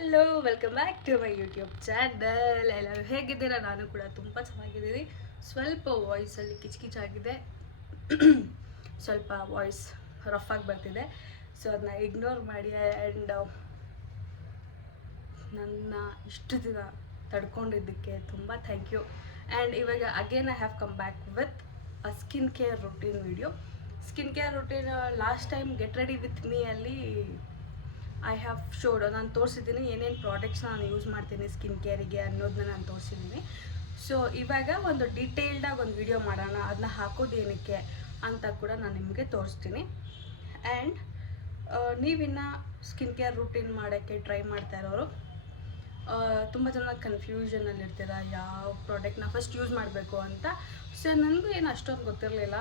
Hello, welcome back to my YouTube channel. ಎಲ್ಲರೂ ಹೇಗಿದ್ದೀರಾ? ನಾನು ಕೂಡ ತುಂಬ ಚೆನ್ನಾಗಿದ್ದೀನಿ. ಸ್ವಲ್ಪ ವಾಯ್ಸಲ್ಲಿ ಕಿಚ್ಕಿಚಾಗಿದೆ, ಸ್ವಲ್ಪ ವಾಯ್ಸ್ ರಫ್ ಆಗಿ ಬರ್ತಿದೆ. ಸೊ ಅದನ್ನ ಇಗ್ನೋರ್ ಮಾಡಿ. ಆ್ಯಂಡ್ ನನ್ನ ಇಷ್ಟು ದಿನ ತಡ್ಕೊಂಡಿದ್ದಕ್ಕೆ ತುಂಬ ಥ್ಯಾಂಕ್ ಯು. ಆ್ಯಂಡ್ ಇವಾಗ again I have come back with a skin care routine video. Skin care routine last time get ready with me ಅಲ್ಲಿ ಐ ಹ್ಯಾವ್ ಶೋಡ್, ನಾನು ತೋರಿಸಿದ್ದೀನಿ ಏನೇನು ಪ್ರಾಡಕ್ಟ್ಸ್ ನಾನು ಯೂಸ್ ಮಾಡ್ತೀನಿ ಸ್ಕಿನ್ ಕೇರಿಗೆ ಅನ್ನೋದನ್ನ ನಾನು ತೋರಿಸಿದ್ದೀನಿ. ಸೊ ಇವಾಗ ಒಂದು ಡೀಟೇಲ್ಡಾಗಿ ಒಂದು ವಿಡಿಯೋ ಮಾಡೋಣ, ಅದನ್ನ ಹಾಕೋದು ಏನಕ್ಕೆ ಅಂತ ಕೂಡ ನಾನು ನಿಮಗೆ ತೋರಿಸ್ತೀನಿ. ಆ್ಯಂಡ್ ನೀವಿನ್ನು ಸ್ಕಿನ್ ಕೇರ್ ರೂಟೀನ್ ಮಾಡೋಕ್ಕೆ ಟ್ರೈ ಮಾಡ್ತಾ ಇರೋರು ತುಂಬ ಜನ ಕನ್ಫ್ಯೂಷನಲ್ಲಿರ್ತೀರ, ಯಾವ ಪ್ರಾಡಕ್ಟ್ನ ಫಸ್ಟ್ ಯೂಸ್ ಮಾಡಬೇಕು ಅಂತ. ಸೊ ನನಗೂ ಏನು ಅಷ್ಟೊಂದು ಗೊತ್ತಿರಲಿಲ್ಲ,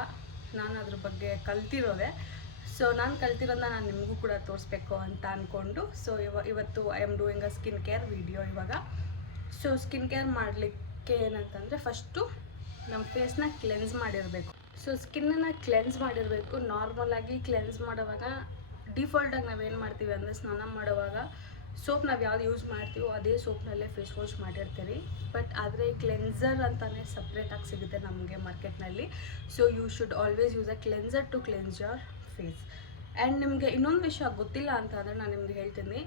ನಾನು ಅದ್ರ ಬಗ್ಗೆ ಕಲ್ತಿರೋದೆ. ಸೊ ನಾನು ಕಲ್ತಿರೋದನ್ನ ನಾನು ನಿಮಗೂ ಕೂಡ ತೋರಿಸ್ಬೇಕು ಅಂತ ಅಂದ್ಕೊಂಡು ಸೊ ಇವತ್ತು I am doing a skin care video ಇವಾಗ. ಸೊ ಸ್ಕಿನ್ ಕೇರ್ ಮಾಡಲಿಕ್ಕೆ ಏನಂತಂದರೆ ಫಸ್ಟು ನಮ್ಮ ಫೇಸ್ನ ಕ್ಲೆನ್ಸ್ ಮಾಡಿರಬೇಕು. ಸೊ ಸ್ಕಿನ್ನನ್ನು ಕ್ಲೆನ್ಸ್ ಮಾಡಿರಬೇಕು. ನಾರ್ಮಲಾಗಿ ಕ್ಲೆನ್ಸ್ ಮಾಡುವಾಗ ಡಿಫಾಲ್ಟಾಗಿ ನಾವೇನು ಮಾಡ್ತೀವಿ ಅಂದರೆ ಸ್ನಾನ ಮಾಡುವಾಗ ಸೋಪ್ ನಾವು ಯಾವ್ದು ಯೂಸ್ ಮಾಡ್ತೀವೋ ಅದೇ ಸೋಪ್ನಲ್ಲೇ ಫೇಸ್ ವಾಶ್ ಮಾಡಿರ್ತೀವಿ. ಬಟ್ ಆದರೆ ಕ್ಲೆನ್ಸರ್ ಅಂತಲೇ ಸಪ್ರೇಟಾಗಿ ಸಿಗುತ್ತೆ ನಮಗೆ ಮಾರ್ಕೆಟ್ನಲ್ಲಿ. So you should always use a cleanser to cleanse your face. And ನಿಮಗೆ ಇನ್ನೊಂದು ವಿಷಯ ಗೊತ್ತಿಲ್ಲ ಅಂತ ಅಂದರೆ ನಾನು ನಿಮ್ಗೆ ಹೇಳ್ತೀನಿ,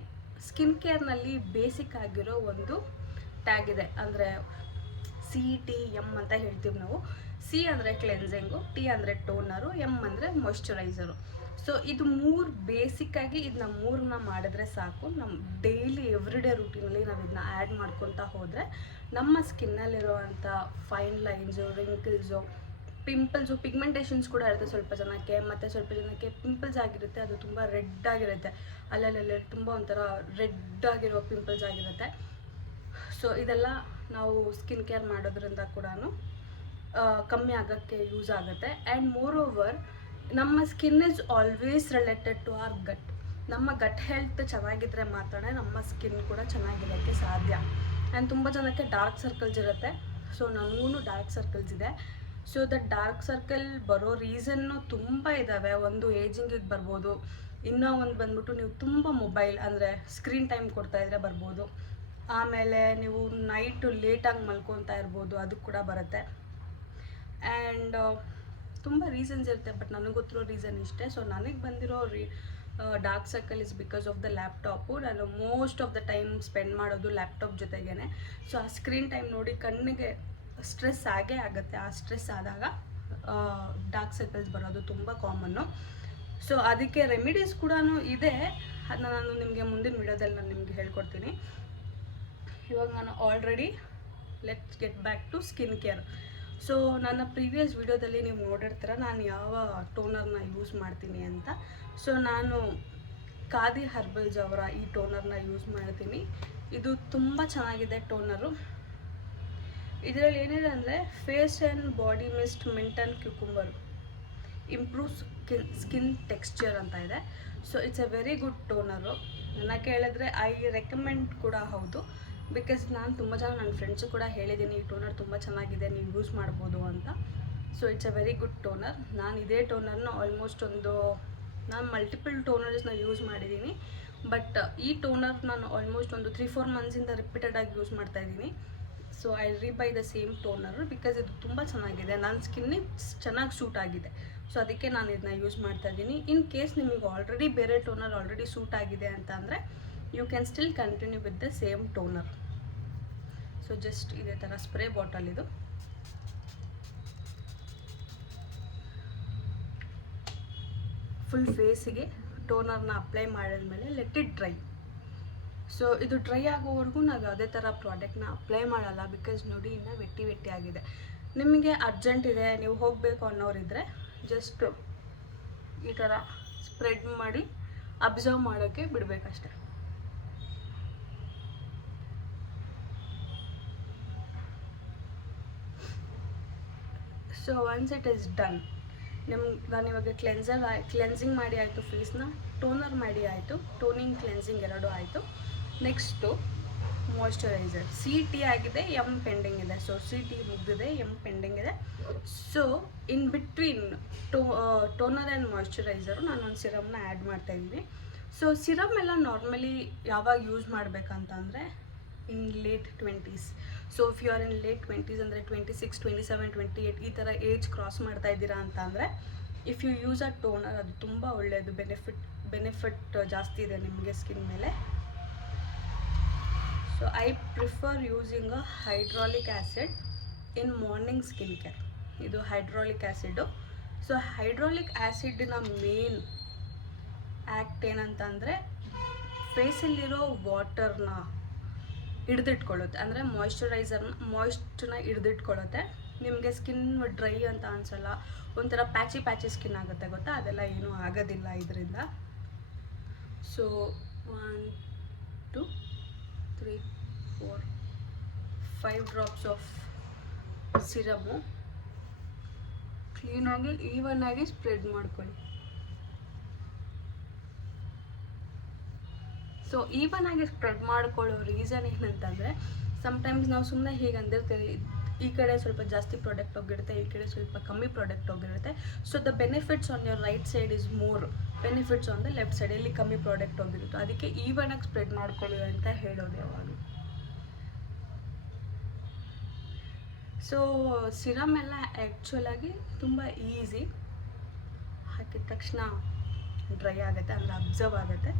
ಸ್ಕಿನ್ ಕೇರ್ನಲ್ಲಿ ಬೇಸಿಕ್ ಆಗಿರೋ ಒಂದು ಟ್ಯಾಗ್ ಇದೆ, ಅಂದರೆ CTM ಅಂತ ಹೇಳ್ತೀವಿ ನಾವು. C ಅಂದರೆ ಕ್ಲೆನ್ಸಿಂಗು, T ಅಂದರೆ ಟೋನರು, M ಅಂದರೆ ಮಾಯ್ಶ್ಚರೈಸರು. ಸೊ ಇದು ಮೂರು ಬೇಸಿಕ್ಕಾಗಿ ಇದನ್ನ ಮೂರನ್ನ ಮಾಡಿದ್ರೆ ಸಾಕು. ನಮ್ಮ ಡೈಲಿ ಎವ್ರಿಡೇ ರೂಟೀನಲ್ಲಿ ನಾವು ಇದನ್ನ ಆ್ಯಡ್ ಮಾಡ್ಕೊತಾ ಹೋದರೆ ನಮ್ಮ ಸ್ಕಿನ್ನಲ್ಲಿರುವಂಥ fine lines, wrinkles, pimples, pigmentations ಕೂಡ ಇರುತ್ತೆ ಸ್ವಲ್ಪ ಜನಕ್ಕೆ. ಮತ್ತು ಸ್ವಲ್ಪ ಜನಕ್ಕೆ ಪಿಂಪಲ್ಸ್ ಆಗಿರುತ್ತೆ, ಅದು ತುಂಬ ರೆಡ್ ಆಗಿರುತ್ತೆ, ಅಲ್ಲಲ್ಲೇ ತುಂಬ ಒಂಥರ ರೆಡ್ ಆಗಿರೋ ಪಿಂಪಲ್ಸ್ ಆಗಿರುತ್ತೆ. ಸೊ ಇದೆಲ್ಲ ನಾವು ಸ್ಕಿನ್ ಕೇರ್ ಮಾಡೋದ್ರಿಂದ ಕೂಡ ಕಮ್ಮಿ ಆಗೋಕ್ಕೆ ಯೂಸ್ ಆಗುತ್ತೆ. ಆ್ಯಂಡ್ ಮೋರ್ ಓವರ್ ನಮ್ಮ skin is always related to our gut. ನಮ್ಮ ಗಟ್ ಹೆಲ್ತ್ ಚೆನ್ನಾಗಿದ್ದರೆ ಮಾತ್ರ ನಮ್ಮ ಸ್ಕಿನ್ ಕೂಡ ಚೆನ್ನಾಗಿರೋಕ್ಕೆ ಸಾಧ್ಯ. ಆ್ಯಂಡ್ ತುಂಬ ಜನಕ್ಕೆ ಡಾರ್ಕ್ ಸರ್ಕಲ್ಸ್ ಇರುತ್ತೆ. ಸೊ ನನಗೂ ಡಾರ್ಕ್ ಸರ್ಕಲ್ಸ್ ಇದೆ. ಸೊ ದಟ್ ಡಾರ್ಕ್ ಸರ್ಕಲ್ ಬರೋ ರೀಸನ್ನು ತುಂಬ ಇದ್ದಾವೆ. ಒಂದು ಏಜಿಂಗಿಗೆ ಬರ್ಬೋದು, ಇನ್ನೂ ಒಂದು ಬಂದ್ಬಿಟ್ಟು ನೀವು ತುಂಬ ಮೊಬೈಲ್ ಅಂದರೆ ಸ್ಕ್ರೀನ್ ಟೈಮ್ ಕೊಡ್ತಾಯಿದ್ರೆ ಬರ್ಬೋದು. ಆಮೇಲೆ ನೀವು ನೈಟು ಲೇಟಾಗಿ ಮಲ್ಕೊತಾ ಇರ್ಬೋದು, ಅದು ಕೂಡ ಬರುತ್ತೆ. ಆ್ಯಂಡ್ ತುಂಬ ರೀಸನ್ಸ್ ಇರುತ್ತೆ, ಬಟ್ ನನಗೆ ಗೊತ್ತಿರೋ ರೀಸನ್ ಇಷ್ಟೇ. ಸೊ ನನಗೆ ಬಂದಿರೋ dark circle is because of the laptop. ನಾನು most of the time spend ಮಾಡೋದು ಲ್ಯಾಪ್ಟಾಪ್ ಜೊತೆಗೇ. ಸೊ ಆ ಸ್ಕ್ರೀನ್ ಟೈಮ್ ನೋಡಿ ಕಣ್ಣಿಗೆ ಸ್ಟ್ರೆಸ್ ಆಗೇ ಆಗುತ್ತೆ. ಆ ಸ್ಟ್ರೆಸ್ ಆದಾಗ ಡಾರ್ಕ್ ಸರ್ಕಲ್ಸ್ ಬರೋದು ತುಂಬ ಕಾಮನ್ನು. ಸೊ ಅದಕ್ಕೆ ರೆಮಿಡೀಸ್ ಕೂಡ ಇದೆ, ಅದನ್ನ ನಾನು ನಿಮಗೆ ಮುಂದಿನ ವಿಡಿಯೋದಲ್ಲಿ ನಾನು ನಿಮಗೆ ಹೇಳ್ಕೊಡ್ತೀನಿ. ಇವಾಗ ನಾನು already let's get back to skin care. So ನನ್ನ ಪ್ರೀವಿಯಸ್ ವಿಡಿಯೋದಲ್ಲಿ ನೀವು ನೋಡಿರ್ತೀರ ನಾನು ಯಾವ ಟೋನರ್ನ ಯೂಸ್ ಮಾಡ್ತೀನಿ ಅಂತ. ಸೊ ನಾನು ಖಾದಿ ಹರ್ಬಲ್ಸ್ ಅವರ ಈ ಟೋನರ್ನ ಯೂಸ್ ಮಾಡ್ತೀನಿ. ಇದು ತುಂಬ ಚೆನ್ನಾಗಿದೆ ಟೋನರು. ಇದರಲ್ಲಿ ಏನಿದೆ ಅಂದರೆ face and body mist mint and cucumber improve skin texture ಅಂತ ಇದೆ. So it's a very good toner. ನನ್ನ ಕೇಳಿದ್ರೆ ಐ ರೆಕಮೆಂಡ್ ಕೂಡ ಹೌದು. ಬಿಕಾಸ್ ನಾನು ತುಂಬ ಜನ ನನ್ನ ಫ್ರೆಂಡ್ಸು ಕೂಡ ಹೇಳಿದ್ದೀನಿ ಈ ಟೋನರ್ ತುಂಬ ಚೆನ್ನಾಗಿದೆ, ನೀವು ಯೂಸ್ ಮಾಡ್ಬೋದು ಅಂತ. So it's a very good toner. ನಾನು ಇದೇ ಟೋನರ್ನ ಆಲ್ಮೋಸ್ಟ್ ನಾನು ಮಲ್ಟಿಪಲ್ ಟೋನರ್ಸ್ನ ಯೂಸ್ ಮಾಡಿದ್ದೀನಿ. ಬಟ್ ಈ ಟೋನರ್ ನಾನು ಆಲ್ಮೋಸ್ಟ್ ಒಂದು 3-4 ಮಂತ್ಸಿಂದ ರಿಪೀಟೆಡಾಗಿ ಯೂಸ್ ಮಾಡ್ತಾಯಿದ್ದೀನಿ. So I rebuy the same toner because ಇದು ತುಂಬ ಚೆನ್ನಾಗಿದೆ, ನನ್ನ ಸ್ಕಿನ್ನಿಗೆ ಚೆನ್ನಾಗಿ ಸೂಟ್ ಆಗಿದೆ. ಸೊ ಅದಕ್ಕೆ ನಾನು ಇದನ್ನ ಯೂಸ್ ಮಾಡ್ತಾಯಿದ್ದೀನಿ. ಇನ್ ಕೇಸ್ ನಿಮಗೆ ಆಲ್ರೆಡಿ ಬೇರೆ ಟೋನರ್ ಆಲ್ರೆಡಿ ಸೂಟ್ ಆಗಿದೆ ಅಂತ ಅಂದರೆ you can still continue with the same toner. So just ಇದೇ ಥರ ಸ್ಪ್ರೇ ಬಾಟಲ್ ಇದು. ಫುಲ್ ಫೇಸಿಗೆ ಟೋನರ್ನ ಅಪ್ಲೈ ಮಾಡಿದ್ಮೇಲೆ ಲೆಟ್ ಇಟ್ ಡ್ರೈ. ಸೊ ಇದು ಡ್ರೈ ಆಗೋವರೆಗೂ ನಾವು ಯಾವುದೇ ಥರ ಪ್ರಾಡಕ್ಟ್ನ ಅಪ್ಲೈ ಮಾಡಲ್ಲ. ಬಿಕಾಸ್ ನೋಡಿ ಇನ್ನೂ ವೆಟ್ಟಿ ಆಗಿದೆ. ನಿಮಗೆ ಅರ್ಜೆಂಟ್ ಇದೆ, ನೀವು ಹೋಗಬೇಕು ಅನ್ನೋರಿದ್ದರೆ ಜಸ್ಟ್ ಈ ಥರ ಸ್ಪ್ರೆಡ್ ಮಾಡಿ ಅಬ್ಸರ್ವ್ ಮಾಡೋಕ್ಕೆ ಬಿಡಬೇಕಷ್ಟೆ. So once it is done, ನಾನು ಇವಾಗ ಕ್ಲೆನ್ಸಿಂಗ್ ಮಾಡಿ ಆಯಿತು, ಫೇಸ್ನ ಟೋನರ್ ಮಾಡಿ ಆಯಿತು, ಟೋನಿಂಗ್ ಕ್ಲೆನ್ಸಿಂಗ್ ಎರಡೂ ಆಯಿತು. Next moisturiser. CT ಆಗಿದೆ, M ಪೆಂಡಿಂಗ್ ಇದೆ. ಸೊ CT ಮುಗಿದಿದೆ, M ಪೆಂಡಿಂಗ್ ಇದೆ. So in between toner and moisturiser ನಾನೊಂದು ಸಿರಮ್ನ ಆ್ಯಡ್ ಮಾಡ್ತಾಯಿದ್ದೀನಿ. ಸೊ ಸಿರಮ್ ಎಲ್ಲ ನಾರ್ಮಲಿ ಯಾವಾಗ ಯೂಸ್ ಮಾಡಬೇಕಂತಂದರೆ in late 20s. So if you are in late 20s ಅಂದರೆ 26, 27, 28 ಈ ಥರ ಏಜ್ ಕ್ರಾಸ್ ಮಾಡ್ತಾ ಇದ್ದೀರಾ ಅಂತ ಅಂದರೆ if you use a toner ಅದು ತುಂಬ ಒಳ್ಳೆಯದು, ಬೆನಿಫಿಟ್ ಜಾಸ್ತಿ ಇದೆ ನಿಮಗೆ ಸ್ಕಿನ್ ಮೇಲೆ. So I prefer using a hydraulic acid in morning skin care. ಇದು ಹೈಡ್ರಾಲಿಕ್ ಆ್ಯಸಿಡು. ಸೊ ಹೈಡ್ರಾಲಿಕ್ ಆ್ಯಸಿಡಿನ ಮೇನ್ ಆ್ಯಕ್ಟ್ ಏನಂತಂದರೆ ಫೇಸಲ್ಲಿರೋ ವಾಟರ್ನ ಹಿಡಿದಿಟ್ಕೊಳ್ಳುತ್ತೆ, ಅಂದರೆ ಮಾಯ್ಸ್ಚರ್ನ ಹಿಡಿದಿಟ್ಕೊಳ್ಳುತ್ತೆ. ನಿಮಗೆ ಸ್ಕಿನ್ ಡ್ರೈ ಅಂತ ಅನಿಸಲ್ಲ, ಒಂಥರ ಪ್ಯಾಚಿ ಸ್ಕಿನ್ ಆಗುತ್ತೆ ಗೊತ್ತಾ, ಅದೆಲ್ಲ ಏನೂ ಆಗೋದಿಲ್ಲ ಇದರಿಂದ. ಸೊ 1, 2, 3, 4, 5 ಡ್ರಾಪ್ಸ್ ಆಫ್ ಸಿರಮು ಕ್ಲೀನಾಗಿ ಈವನ್ನಾಗಿ ಸ್ಪ್ರೆಡ್ ಮಾಡ್ಕೊಳ್ಳಿ. ಸೊ ಈವನಾಗಿ ಸ್ಪ್ರೆಡ್ ಮಾಡ್ಕೊಳ್ಳೋ ರೀಸನ್ ಏನಂತಂದರೆ ಸಮ್ಟೈಮ್ಸ್ ನಾವು ಸುಮ್ಮನೆ ಹೀಗೆ ಅಂದಿರ್ತೀವಿ, ಈ ಕಡೆ ಸ್ವಲ್ಪ ಜಾಸ್ತಿ ಪ್ರಾಡಕ್ಟ್ ಹೋಗಿರುತ್ತೆ, ಈ ಕಡೆ ಸ್ವಲ್ಪ ಕಮ್ಮಿ ಪ್ರಾಡಕ್ಟ್ ಹೋಗಿರುತ್ತೆ. So the benefits on your right side is more, benefits on the left side ಎಲ್ಲಿ ಕಮ್ಮಿ ಪ್ರಾಡಕ್ಟ್ ಹೋಗಿರುತ್ತೋ ಅದಕ್ಕೆ ಈವನಾಗಿ ಸ್ಪ್ರೆಡ್ ಮಾಡ್ಕೊಳ್ಳಿ ಅಂತ ಹೇಳೋದು ಯಾವಾಗ. ಸೊ ಸಿರಮ್ ಎಲ್ಲ ಆ್ಯಕ್ಚುಲಾಗಿ ತುಂಬ ಈಸಿ, ಹಾಕಿದ ತಕ್ಷಣ ಡ್ರೈ ಆಗುತ್ತೆ, ಅಂದರೆ ಅಬ್ಸರ್ವ್ ಆಗುತ್ತೆ.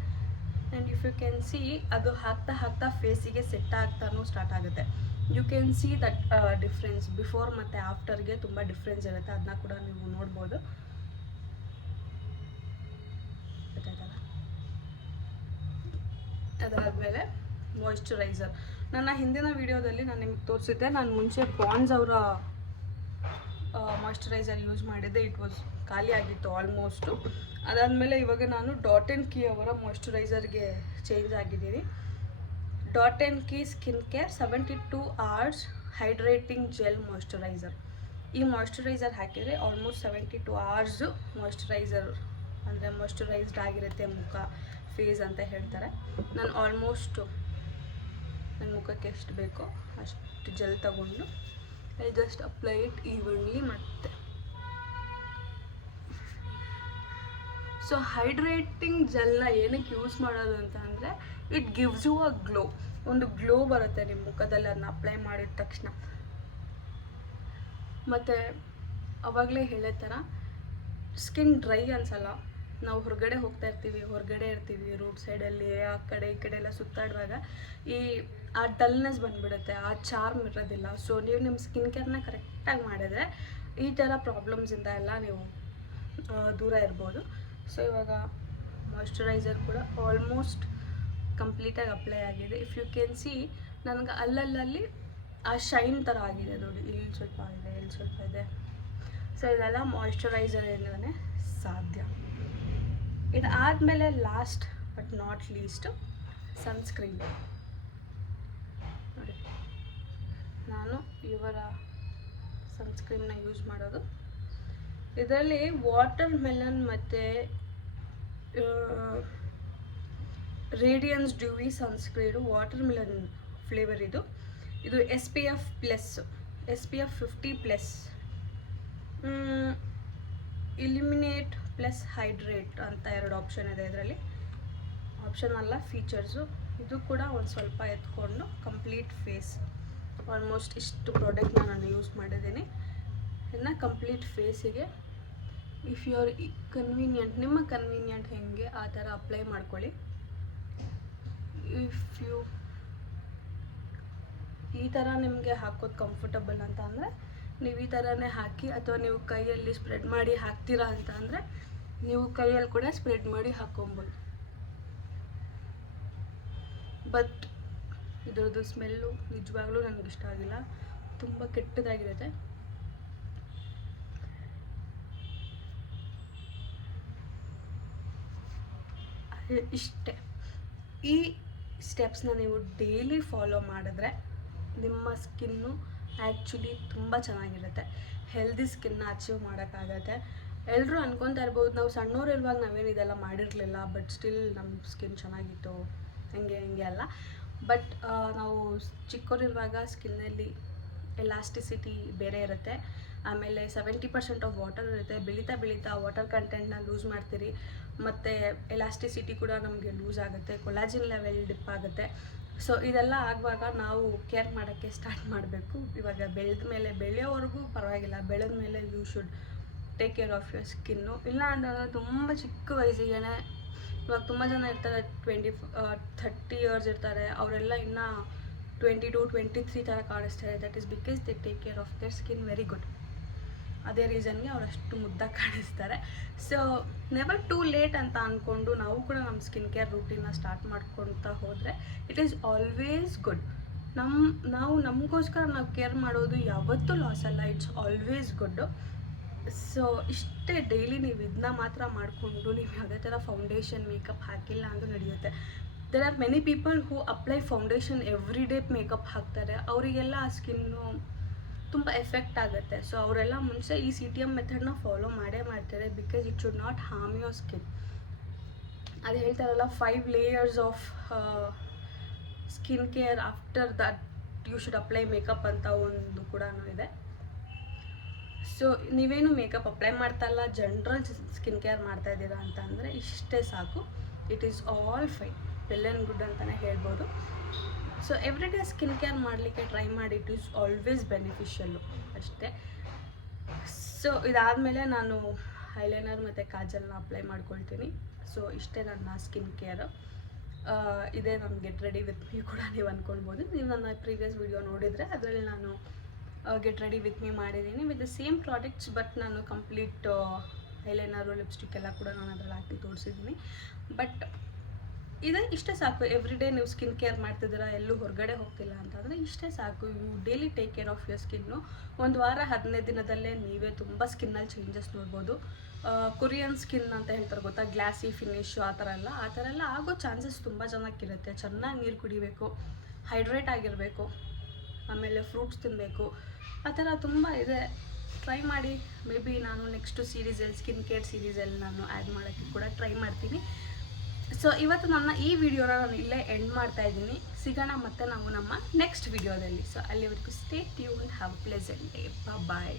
And if you can see ಅದು ಹಾಕ್ತಾ ಫೇಸಿಗೆ ಸೆಟ್ ಆಗ್ತಾನೂ ಸ್ಟಾರ್ಟ್ ಆಗುತ್ತೆ. You can see that difference before ಮತ್ತು ಆಫ್ಟರ್ಗೆ ತುಂಬ ಡಿಫ್ರೆನ್ಸ್ ಇರುತ್ತೆ, ಅದನ್ನ ಕೂಡ ನೀವು ನೋಡ್ಬೋದು. ಅದಾದಮೇಲೆ ಮಾಯಿಶ್ಚರೈಸರ್. ನನ್ನ ಹಿಂದಿನ ವಿಡಿಯೋದಲ್ಲಿ ನಾನು ನಿಮಗೆ ತೋರಿಸಿದ್ದೆ, ನಾನು ಮುಂಚೆ ಪಾಂಡ್ಸ್ ಅವರ ಮಾಯಿಶ್ಚರೈಸರ್ ಯೂಸ್ ಮಾಡಿದ್ದೆ. ಇಟ್ ವಾಸ್ ಖಾಲಿ ಆಗಿತ್ತು ಆಲ್ಮೋಸ್ಟು. ಅದಾದಮೇಲೆ ಇವಾಗ ನಾನು ಡಾಟ್ ಆ್ಯಂಡ್ ಕೀ ಅವರ ಮಾಯಿಶ್ಚರೈಸರ್ಗೆ ಚೇಂಜ್ ಆಗಿದ್ದೀನಿ. Dot and key skin care 72 hours hydrating gel moisturiser. ಈ ಮಾಯಿಶ್ಚರೈಸರ್ ಹಾಕಿದರೆ ಆಲ್ಮೋಸ್ಟ್ 72 hours ಮಾಯಿಶ್ಚರೈಸರ್, ಅಂದರೆ ಮಾಯಿಶ್ಚರೈಸ್ಡ್ ಆಗಿರುತ್ತೆ ಮುಖ, ಫೇಸ್ ಅಂತ ಹೇಳ್ತಾರೆ. ನಾನು ಆಲ್ಮೋಸ್ಟ್ ನನ್ನ ಮುಖಕ್ಕೆ ಎಷ್ಟು ಬೇಕೋ ಅಷ್ಟು ಜೆಲ್ ತಗೊಂಡು I just apply it evenly. ಮತ್ತು ಸೊ ಹೈಡ್ರೇಟಿಂಗ್ ಜೆಲ್ನ ಏನಕ್ಕೆ ಯೂಸ್ ಮಾಡೋದು ಅಂತ ಅಂದರೆ it gives you a glow, ಒಂದು ಗ್ಲೋ ಬರುತ್ತೆ ನಿಮ್ಮ ಮುಖದಲ್ಲಿ ಅದನ್ನ ಅಪ್ಲೈ ಮಾಡಿದ ತಕ್ಷಣ. ಮತ್ತು ಅವಾಗಲೇ ಹೇಳೋ ಥರ ಸ್ಕಿನ್ ಡ್ರೈ ಅನಿಸಲ್ಲ. ನಾವು ಹೊರಗಡೆ ಹೋಗ್ತಾ ಇರ್ತೀವಿ, ಹೊರಗಡೆ ಇರ್ತೀವಿ, ರೋಡ್ ಸೈಡಲ್ಲಿ ಆ ಕಡೆ ಈ ಕಡೆ ಎಲ್ಲ ಸುತ್ತಾಡುವಾಗ ಆ ಡಲ್ನೆಸ್ ಬಂದುಬಿಡುತ್ತೆ, ಆ ಚಾರ್ಮ್ ಇರೋದಿಲ್ಲ. ಸೊ ನೀವು ನಿಮ್ಮ ಸ್ಕಿನ್ ಕೇರ್ನ ಕರೆಕ್ಟಾಗಿ ಮಾಡಿದ್ರೆ ಈ ಥರ ಪ್ರಾಬ್ಲಮ್ಸಿಂದ ಎಲ್ಲ ನೀವು ದೂರ ಇರ್ಬೋದು. ಸೊ ಇವಾಗ ಮಾಯಿಶ್ಚರೈಸರ್ ಕೂಡ ಆಲ್ಮೋಸ್ಟ್ ಕಂಪ್ಲೀಟಾಗಿ ಅಪ್ಲೈ ಆಗಿದೆ. ಇಫ್ ಯು ಕ್ಯಾನ್ ಸಿ ನನಗೆ ಅಲ್ಲಲ್ಲಿ ಆ ಶೈನ್ ಥರ ಆಗಿದೆ ನೋಡಿ, ಇಲ್ಲಿ ಸ್ವಲ್ಪ ಇದೆ, ಇಲ್ಲಿ ಸ್ವಲ್ಪ ಇದೆ. ಸೊ ಇದೆಲ್ಲ ಮಾಯಿಶ್ಚರೈಸರಿಂದನೇ ಸಾಧ್ಯ. ಇದಾದಮೇಲೆ last but not least sunscreen. ನೋಡಿ ನಾನು ಇವರ ಸನ್ಸ್ಕ್ರೀನ್ನ ಯೂಸ್ ಮಾಡೋದು. ಇದರಲ್ಲಿ ವಾಟರ್ ಮೆಲನ್ ಮತ್ತು radiance ಡ್ಯೂವಿ sunscreen water melon flavour. ಇದು SPF+, SPF 50+, illuminate plus hydrate ಅಂತ 2 ಆಪ್ಷನ್ ಇದೆ ಇದರಲ್ಲಿ. ಆಪ್ಷನ್ ಅಲ್ಲ, ಫೀಚರ್ಸು. ಇದು ಕೂಡ ಒಂದು ಸ್ವಲ್ಪ ಎತ್ಕೊಂಡು ಕಂಪ್ಲೀಟ್ ಫೇಸ್, ಆಲ್ಮೋಸ್ಟ್ ಇಷ್ಟು ಪ್ರಾಡಕ್ಟ್ನ ನಾನು ಯೂಸ್ ಮಾಡಿದ್ದೀನಿ. ಇನ್ನು ಕಂಪ್ಲೀಟ್ ಫೇಸಿಗೆ ಇಫ್ ಯು ಆರ್ ಕನ್ವೀನಿಯಂಟ್, ನಿಮ್ಮ ಕನ್ವೀನಿಯಂಟ್ ಹೆಂಗೆ ಆ ಥರ ಅಪ್ಲೈ ಮಾಡ್ಕೊಳ್ಳಿ. ಇಫ್ ಯು ಈ ಥರ ನಿಮಗೆ ಹಾಕೋದು ಕಂಫರ್ಟಬಲ್ ಅಂತ ಅಂದರೆ ನೀವು ಈ ಥರನೇ ಹಾಕಿ, ಅಥವಾ ನೀವು ಕೈಯಲ್ಲಿ ಸ್ಪ್ರೆಡ್ ಮಾಡಿ ಹಾಕ್ತೀರಾ ಅಂತ ಅಂದರೆ ನೀವು ಕೈಯಲ್ಲಿ ಕೂಡ ಸ್ಪ್ರೆಡ್ ಮಾಡಿ ಹಾಕ್ಕೊಬೋದು. ಬಟ್ ಇದ್ರದ್ದು ಸ್ಮೆಲ್ಲು ನಿಜವಾಗ್ಲೂ ನನಗೆ ಇಷ್ಟ ಆಗಿಲ್ಲ, ತುಂಬ ಕೆಟ್ಟದಾಗಿರುತ್ತೆ. ಇಷ್ಟೇ. ಈ ಸ್ಟೆಪ್ಸ್ನ ನೀವು ಡೈಲಿ ಫಾಲೋ ಮಾಡಿದ್ರೆ ನಿಮ್ಮ ಸ್ಕಿನ್ನು ಆ್ಯಕ್ಚುಲಿ ತುಂಬ ಚೆನ್ನಾಗಿರುತ್ತೆ, ಹೆಲ್ದಿ ಸ್ಕಿನ್ನ ಅಚೀವ್ ಮಾಡೋಕ್ಕಾಗತ್ತೆ. ಎಲ್ಲರೂ ಅನ್ಕೊತಾ ಇರ್ಬೋದು ನಾವು ಸಣ್ಣವರಿರುವಾಗ ನಾವೇನು ಇದೆಲ್ಲ ಮಾಡಿರಲಿಲ್ಲ, ಬಟ್ ಸ್ಟಿಲ್ ನಮ್ಮ ಸ್ಕಿನ್ ಚೆನ್ನಾಗಿತ್ತು ಹಂಗೆ ಅಲ್ಲ. ಬಟ್ ನಾವು ಚಿಕ್ಕವರಿರುವಾಗ ಸ್ಕಿನ್ನಲ್ಲಿ ಎಲಾಸ್ಟಿಸಿಟಿ ಬೇರೆ ಇರುತ್ತೆ, ಆಮೇಲೆ 70% ಆಫ್ ವಾಟರ್ ಇರುತ್ತೆ. ಬೆಳೀತಾ ವಾಟರ್ ಕಂಟೆಂಟ್ನ ಲೂಸ್ ಮಾಡ್ತೀರಿ. ಮತ್ತು ಎಲಾಸ್ಟಿಸಿಟಿ ಕೂಡ ನಮಗೆ ಲೂಸ್ ಆಗುತ್ತೆ, ಕೊಲಾಜಿನ್ ಲೆವೆಲ್ ಡಿಪ್ ಆಗುತ್ತೆ. ಸೊ ಇದೆಲ್ಲ ಆಗುವಾಗ ನಾವು ಕೇರ್ ಮಾಡೋಕ್ಕೆ ಸ್ಟಾರ್ಟ್ ಮಾಡಬೇಕು. ಇವಾಗ ಬೆಳೆದ ಮೇಲೆ ಬೆಳೆಯೋವರೆಗೂ ಪರವಾಗಿಲ್ಲ, ಬೆಳೆದ ಮೇಲೆ you should take care of your skin. ಇಲ್ಲ ಅಂತಂದರೆ ತುಂಬ ಚಿಕ್ಕ ವಯಸ್ಸಿಗೆ, ಇವಾಗ ತುಂಬ ಜನ ಇರ್ತಾರೆ 30 ಇಯರ್ಸ್ ಇರ್ತಾರೆ, ಅವರೆಲ್ಲ ಇನ್ನೂ 22, 23 ಥರ ಕಾಣಿಸ್ತಾರೆ. That is because they take care of their skin very good. ಅದೇ ರೀಸನ್ಗೆ ಅವರಷ್ಟು ಮುದ್ದಾಗಿ ಕಾಣಿಸ್ತಾರೆ. ಸೊ ನೆವರ್ ಟೂ ಲೇಟ್ ಅಂತ ಅಂದ್ಕೊಂಡು ನಾವು ಕೂಡ ನಮ್ಮ ಸ್ಕಿನ್ ಕೇರ್ ರೂಟೀನ್ನ ಸ್ಟಾರ್ಟ್ ಮಾಡ್ಕೊಳ್ತಾ ಹೋದರೆ ಇಟ್ ಈಸ್ ಆಲ್ವೇಸ್ ಗುಡ್. ನಾವು ನಮಗೋಸ್ಕರ ನಾವು ಕೇರ್ ಮಾಡೋದು ಯಾವತ್ತೂ ಲಾಸ್ ಅಲ್ಲ, ಇಟ್ಸ್ ಆಲ್ವೇಸ್ ಗುಡ್ಡು. ಸೊ ಇಷ್ಟೇ, ಡೈಲಿ ನೀವು ಇದನ್ನ ಮಾತ್ರ ಮಾಡಿಕೊಂಡು ನೀವು ಯಾವುದೇ ಥರ ಫೌಂಡೇಶನ್ ಮೇಕಪ್ ಹಾಕಿಲ್ಲ ಅಂದರೂ ನಡೆಯುತ್ತೆ. There are many people who apply foundation every day makeup ಹಾಕ್ತಾರೆ, ಅವರಿಗೆಲ್ಲ ಆ ಸ್ಕಿನ್ನು ತುಂಬ ಎಫೆಕ್ಟ್ ಆಗುತ್ತೆ. ಸೊ ಅವರೆಲ್ಲ ಮುಂಚೆ ಈ CTM ಮೆಥಡ್ನ ಫಾಲೋ ಮಾಡೇ ಮಾಡ್ತಾರೆ, because it should not harm your skin. ಅದು ಹೇಳ್ತಾರಲ್ಲ 5 layers of skin care after that you should apply makeup ಅಂತ ಒಂದು ಕೂಡ ಇದೆ. ಸೊ ನೀವೇನು ಮೇಕಪ್ ಅಪ್ಲೈ ಮಾಡ್ತಾ ಇಲ್ಲ, ಜನರಲ್ ಸ್ಕಿನ್ ಕೇರ್ ಮಾಡ್ತಾ ಇದ್ದೀರಾ ಅಂತ ಅಂದರೆ ಇಷ್ಟೇ ಸಾಕು. It is all fine, well and good ಅಂತಲೇ ಹೇಳ್ಬೋದು. So every day skin care ಮಾಡಲಿಕ್ಕೆ ಟ್ರೈ ಮಾಡಿ, ಇಟ್ ಈಸ್ ಆಲ್ವೇಸ್ ಬೆನಿಫಿಷಿಯಲ್ಲು ಅಷ್ಟೇ. ಸೊ ಇದಾದಮೇಲೆ ನಾನು ಐಲೈನರ್ ಮತ್ತು ಕಾಜಲ್ನ ಅಪ್ಲೈ ಮಾಡ್ಕೊಳ್ತೀನಿ. ಸೊ ಇಷ್ಟೇ ನನ್ನ ಸ್ಕಿನ್ ಕೇರು. ಇದೇ ನಾನು ಗೆಟ್ ರೆಡಿ ವಿತ್ ಮೀ ಕೂಡ ನೀವು ಅಂದ್ಕೊಳ್ಬೋದು. ನೀವು ನನ್ನ ಪ್ರೀವಿಯಸ್ ವಿಡಿಯೋ ನೋಡಿದರೆ ಅದರಲ್ಲಿ ನಾನು ಗೆಟ್ ರೆಡಿ ವಿತ್ ಮೀ ಮಾಡಿದ್ದೀನಿ with the same products. But ನಾನು ಕಂಪ್ಲೀಟ್ ಐಲೈನರು, ಲಿಪ್ಸ್ಟಿಕ್ ಎಲ್ಲ ಕೂಡ ನಾನು ಅದರಲ್ಲಿ ಹಾಕಿ ತೋರಿಸಿದ್ದೀನಿ. ಬಟ್ ಇಷ್ಟೇ ಸಾಕು. ಎವ್ರಿ ಡೇ ನೀವು ಸ್ಕಿನ್ ಕೇರ್ ಮಾಡ್ತಿದ್ದೀರಾ, ಎಲ್ಲೂ ಹೊರಗಡೆ ಹೋಗ್ತಿಲ್ಲ ಅಂತಂದರೆ ಇಷ್ಟೇ ಸಾಕು. You daily take care of your skin. ಒಂದು ವಾರ 15 ದಿನದಲ್ಲೇ ನೀವೇ ತುಂಬ ಸ್ಕಿನ್ನಲ್ಲಿ ಚೇಂಜಸ್ ನೋಡ್ಬೋದು. ಕೊರಿಯನ್ ಸ್ಕಿನ್ ಅಂತ ಹೇಳ್ತಾರೆ ಗೊತ್ತಾ, ಗ್ಲಾಸಿ ಫಿನಿಶು ಆ ಥರ ಎಲ್ಲ ಆಗೋ ಚಾನ್ಸಸ್ ತುಂಬ ಜನಕ್ಕಿರುತ್ತೆ. ಚೆನ್ನಾಗಿ ನೀರು ಕುಡಿಬೇಕು, ಹೈಡ್ರೇಟ್ ಆಗಿರಬೇಕು, ಆಮೇಲೆ ಫ್ರೂಟ್ಸ್ ತಿನ್ನಬೇಕು, ಆ ಥರ ತುಂಬ ಇದೆ. ಟ್ರೈ ಮಾಡಿ. ಮೇ ಬಿ ನಾನು ನೆಕ್ಸ್ಟು ಸೀರೀಸಲ್ಲಿ ಸ್ಕಿನ್ ಕೇರ್ ಸೀರೀಸಲ್ಲಿ ನಾನು ಆ್ಯಡ್ ಮಾಡೋಕ್ಕೆ ಕೂಡ ಟ್ರೈ ಮಾಡ್ತೀನಿ. ಸೊ ಇವತ್ತು ನನ್ನ ಈ ವಿಡಿಯೋನ ನಾನು ಇಲ್ಲೇ ಎಂಡ್ ಮಾಡ್ತಾ ಇದ್ದೀನಿ. ಸಿಗೋಣ ಮತ್ತೆ ನಾವು ನಮ್ಮ ನೆಕ್ಸ್ಟ್ ವಿಡಿಯೋದಲ್ಲಿ. ಸೊ ಅಲ್ಲಿವರೆಗೂ stay tune, have a pleasant day, bye.